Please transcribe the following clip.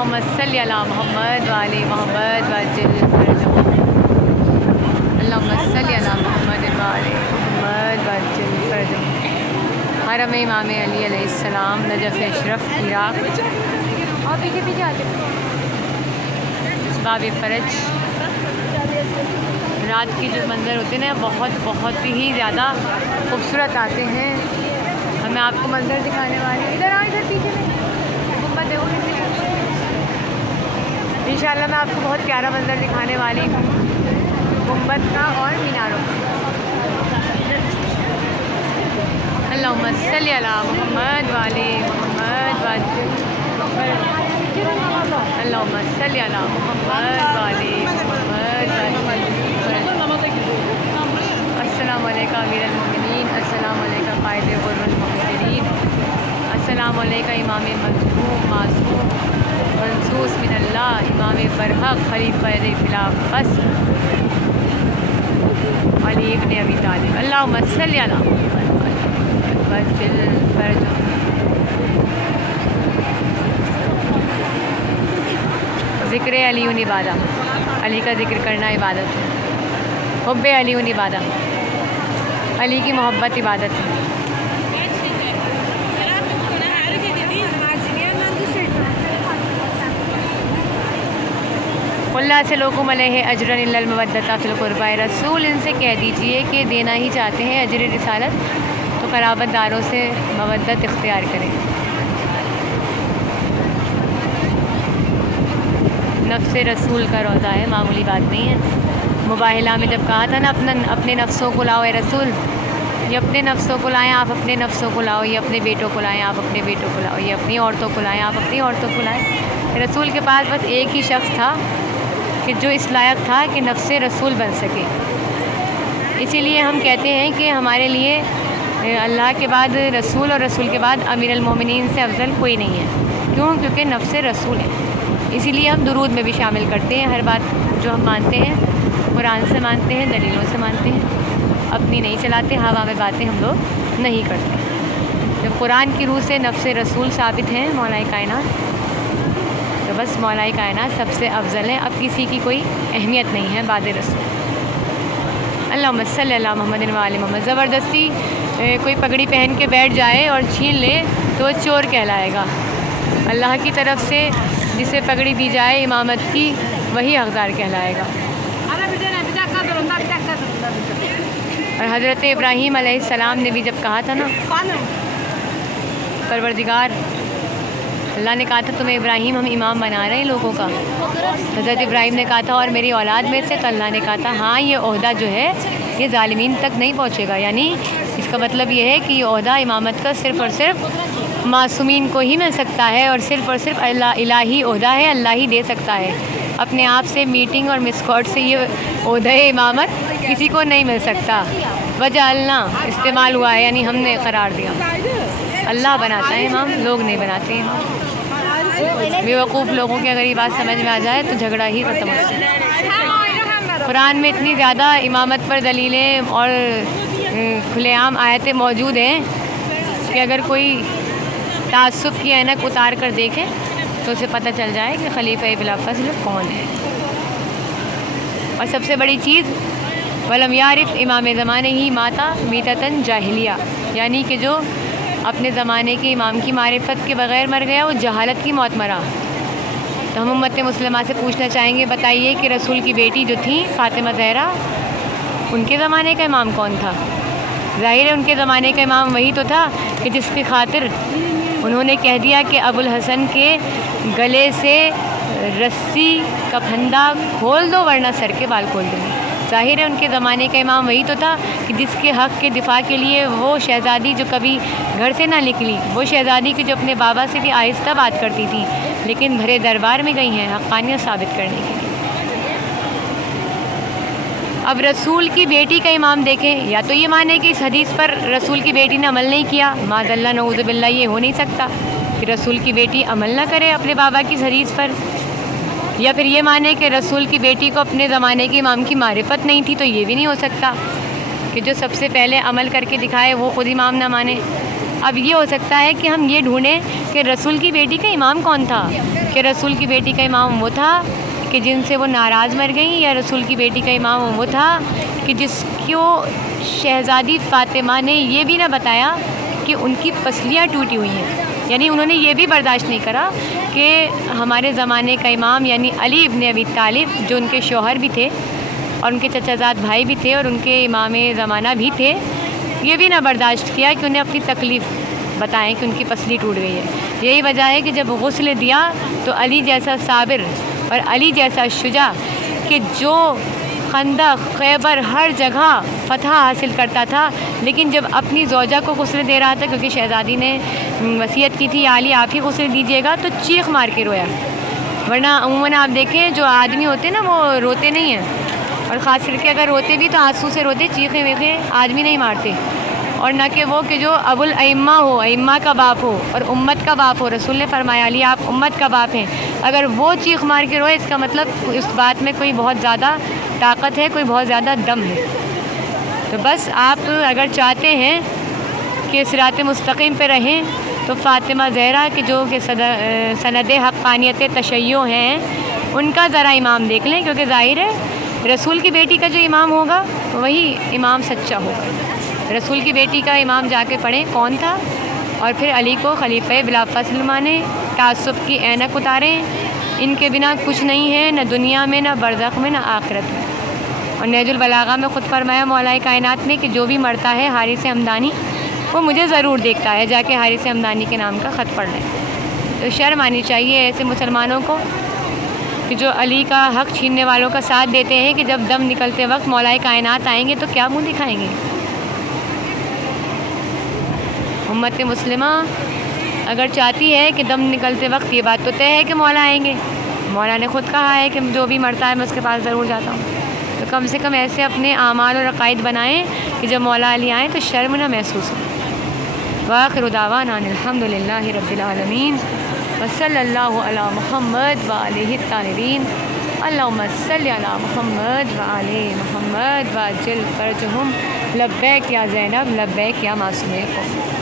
اللہم صلی علی محمد وعلی محمد وعجل فرجہ اللہم صلی علی محمد وعلی محمد وعجل فرجہ حرم امام علی علیہ السلام نجف اشرف عراق اور پیچھے پیچھے آتے باب فرج رات کے جو منظر ہوتے ہیں نا بہت ہی زیادہ خوبصورت آتے ہیں. میں آپ کو منظر دکھانے والی ہوں. ادھر ادھر پیچھے میں گنبد دیکھو کتنی خوبصورت. انشاءاللہ میں آپ کو بہت پیارا منظر دکھانے والی ہوں گنبد کا اور میناروں کا. اللہم صلی علی محمد وعلی محمد اللہم صلی علی محمد وعلی محمد. السلام علیکم امیر المومنین. السلام علیکم قائد غر المحجرین. السلام علیکم امام مظلوم معصوم منصوص من اللہ امام برحق خلیفہ خلافت علی ابن ابی طالب. اللہم صلی علی محمد وعجل فرجہ. ذکر علی عبادہ. علی کا ذکر کرنا عبادت ہے. حب علی عبادہ. علی کی محبت عبادت ہے. اللہ سے لوگوں علیہ اجرن الا المودۃ فی القربہ. رسول ان سے کہہ دیجئے کہ دینا ہی چاہتے ہیں اجر رسالت تو قرابت داروں سے مودت اختیار کریں. نفس رسول کا روزہ ہے، معمولی بات نہیں ہے. مباہلہ میں جب کہا تھا نا اپنے نفسوں کو لاؤ اے رسول، یہ اپنے نفسوں کو لائیں آپ اپنے نفسوں کو لاؤ، یہ اپنے بیٹوں کو لائیں آپ اپنے بیٹوں کو لاؤ، یہ اپنی عورتوں کو لائیں آپ اپنی عورتوں کو لائیں. رسول کے پاس بس ایک ہی شخص تھا کہ جو اس لائق تھا کہ نفس رسول بن سکے. اسی لیے ہم کہتے ہیں کہ ہمارے لیے اللہ کے بعد رسول اور رسول کے بعد امیر المومنین سے افضل کوئی نہیں ہے. کیوں؟ کیونکہ نفس رسول ہے. اسی لیے ہم درود میں بھی شامل کرتے ہیں. ہر بات جو ہم مانتے ہیں قرآن سے مانتے ہیں، دلیلوں سے مانتے ہیں، اپنی نہیں چلاتے، ہوا میں باتیں ہم لوگ نہیں کرتے. جب قرآن کی روح سے نفس رسول ثابت ہیں مولا کائنات تو بس مولا کائنات سب سے افضل ہے. اب کسی کی کوئی اہمیت نہیں ہے بعد رسول. اللہم صلی علی محمد وعلی محمد. زبردستی کوئی پگڑی پہن کے بیٹھ جائے اور چھین لے تو وہ چور کہلائے گا. اللہ کی طرف سے جسے پگڑی دی جائے امامت کی وہی حقدار کہلائے گا. اور حضرت ابراہیم علیہ السلام نے بھی جب کہا تھا نا پروردگار اللہ نے کہا تھا تمہیں ابراہیم ہم امام بنا رہے ہیں لوگوں کا. حضرت ابراہیم نے کہا تھا اور میری اولاد میں سے، تو اللہ نے کہا تھا ہاں یہ عہدہ جو ہے یہ ظالمین تک نہیں پہنچے گا. یعنی اس کا مطلب یہ ہے کہ یہ عہدہ امامت کا صرف اور صرف معصومین کو ہی مل سکتا ہے اور صرف الہی عہدہ ہے، اللہ ہی دے سکتا ہے. اپنے آپ سے میٹنگ اور مسکوٹ سے یہ عہدہ امامت کسی کو نہیں مل سکتا. وجہ اللہ استعمال ہوا ہے یعنی ہم نے قرار دیا. اللہ بناتا ہے امام، لوگ نہیں بناتے امام. بیوقوف لوگوں کی اگر یہ بات سمجھ میں آ جائے تو جھگڑا ہی ختم ہو جائے. قرآن میں اتنی زیادہ امامت پر دلیلیں اور کھلے عام آیتیں موجود ہیں کہ اگر کوئی تعصب کی عینک اتار کر دیکھے تو اسے پتہ چل جائے کہ خلیفہ بلا فضل کون ہے. اور سب سے بڑی چیز ولم یعرف امام زمانے ہی ماتا میتتاً جاہلیہ، یعنی کہ جو اپنے زمانے کے امام کی معرفت کے بغیر مر گیا وہ جہالت کی موت مرا. تو ہم امت مسلمہ سے پوچھنا چاہیں گے بتائیے کہ رسول کی بیٹی جو تھیں فاطمہ زہرا ان کے زمانے کا امام کون تھا؟ ظاہر ہے ان کے زمانے کا امام وہی تو تھا کہ جس کی خاطر انہوں نے کہہ دیا کہ ابو الحسن کے گلے سے رسی کا پھندا کھول دو ورنہ سر کے بال کھول دیں. ظاہر ہے ان کے زمانے کا امام وہی تو تھا کہ جس کے حق کے دفاع کے لیے وہ شہزادی جو کبھی گھر سے نہ نکلی، وہ شہزادی کی جو اپنے بابا سے بھی آہستہ بات کرتی تھی لیکن بھرے دربار میں گئی ہیں حقانیت ثابت کرنے کے لیے. اب رسول کی بیٹی کا امام دیکھیں، یا تو یہ مانے کہ اس حدیث پر رسول کی بیٹی نے عمل نہیں کیا، معاذ اللہ نعوذ باللہ یہ ہو نہیں سکتا کہ رسول کی بیٹی عمل نہ کرے اپنے بابا کی اس حدیث پر. یا پھر یہ مانے کہ رسول کی بیٹی کو اپنے زمانے کے امام کی معرفت نہیں تھی، تو یہ بھی نہیں ہو سکتا کہ جو سب سے پہلے عمل کر کے دکھائے وہ خود امام نہ مانے. اب یہ ہو سکتا ہے کہ ہم یہ ڈھونڈیں کہ رسول کی بیٹی کا امام کون تھا، کہ رسول کی بیٹی کا امام وہ تھا کہ جن سے وہ ناراض مر گئیں، یا رسول کی بیٹی کا امام وہ تھا کہ جس کو شہزادی فاطمہ نے یہ بھی نہ بتایا کہ ان کی پسلیاں ٹوٹی ہوئی ہیں، یعنی انہوں نے یہ بھی برداشت نہیں کرا کہ ہمارے زمانے کا امام یعنی علی ابن ابی طالب جو ان کے شوہر بھی تھے اور ان کے چچا زاد بھائی بھی تھے اور ان کے امام زمانہ بھی تھے، یہ بھی نہ برداشت کیا کہ انہیں اپنی تکلیف بتائیں کہ ان کی پسلی ٹوٹ گئی ہے۔ یہی وجہ ہے کہ جب غسل دیا تو علی جیسا صابر اور علی جیسا شجاع کہ جو خندق، خیبر، ہر جگہ فتح حاصل کرتا تھا، لیکن جب اپنی زوجہ کو غسل دے رہا تھا کیونکہ شہزادی نے وصیت کی تھی علی آپ ہی غسل دیجیے گا، تو چیخ مار کے رویا، ورنہ عموماً آپ دیکھیں جو آدمی ہوتے ہیں نا وہ روتے نہیں ہیں، اور خاص کر کے اگر روتے بھی تو آنسو سے روتے، چیخیں ویخیں آدمی نہیں مارتے، اور نہ کہ وہ کہ جو ابو الائمہ ہو، ائمہ کا باپ ہو اور امت کا باپ ہو، رسول نے فرمایا علی آپ امت کا باپ ہیں، اگر وہ چیخ مار کے روئے اس کا مطلب اس بات میں کوئی بہت زیادہ طاقت ہے، کوئی بہت زیادہ دم ہے۔ تو بس آپ اگر چاہتے ہیں کہ صراط مستقیم پہ رہیں تو فاطمہ زہرا کے جو کہ سند حقانیت تشیع ہیں ان کا ذرا امام دیکھ لیں، کیونکہ ظاہر ہے رسول کی بیٹی کا جو امام ہوگا وہی امام سچا ہوگا۔ رسول کی بیٹی کا امام جا کے پڑھیں کون تھا، اور پھر علی کو خلیفہ بلا فصل مانیں، تعصب کی اینک اتاریں، ان کے بنا کچھ نہیں ہے، نہ دنیا میں، نہ برزخ میں، نہ آخرت میں۔ اور نہج البلاغہ میں خود فرمایا مولا کائنات نے کہ جو بھی مرتا ہے حارث ہمدانی وہ مجھے ضرور دیکھتا ہے، جا کے حارث ہمدانی کے نام کا خط پڑھ لیں۔ تو شرم آنی چاہیے ایسے مسلمانوں کو کہ جو علی کا حق چھیننے والوں کا ساتھ دیتے ہیں کہ جب دم نکلتے وقت مولا کائنات آئیں گے تو کیا منہ دکھائیں گے۔ امت مسلمہ اگر چاہتی ہے کہ دم نکلتے وقت یہ بات تو طے ہے کہ مولا آئیں گے، مولا نے خود کہا ہے کہ جو بھی مرتا ہے میں اس کے پاس ضرور جاتا ہوں، تو کم سے کم ایسے اپنے اعمال اور عقائد بنائیں کہ جب مولا علی آئیں تو شرم نہ محسوس ہو۔ وآخر دعوانا ان الحمد للہ رب العالمین وصلی اللہ علی محمد وآلہ الطاہرین، اللہم صلی علی محمد وآل محمد وعجل فرجہم، لبیک یا زینب، لبیک یا معصومِ قوم۔